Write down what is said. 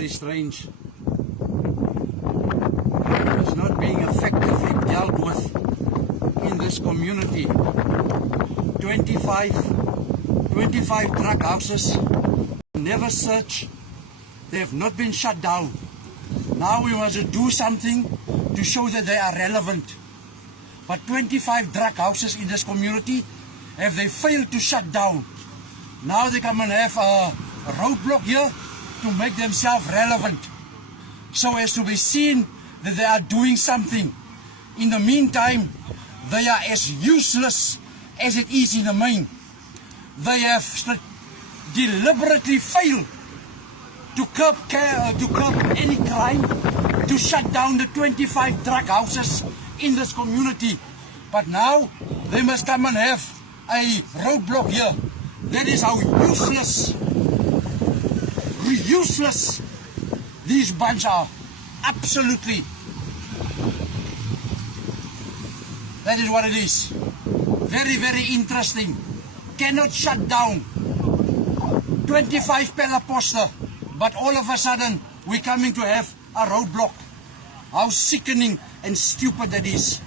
very strange. It's not being effectively dealt with in this community. 25 drug houses, never searched. They have not been shut down. Now we must do something to show that they are relevant. But 25 drug houses in this community, have they failed to shut down? Now they come and have a roadblock here to make themselves relevant, so as to be seen that they are doing something. In the meantime, they are as useless as it is in the main. They have deliberately failed to curb any crime, to shut down the 25 drug houses in this community. But now they must come and have a roadblock here. That is how useless these bunch are. Absolutely. That is what it is. Very, very interesting. Cannot shut down 25 Pella Poster, but all of a sudden we're coming to have a roadblock. How sickening and stupid that is.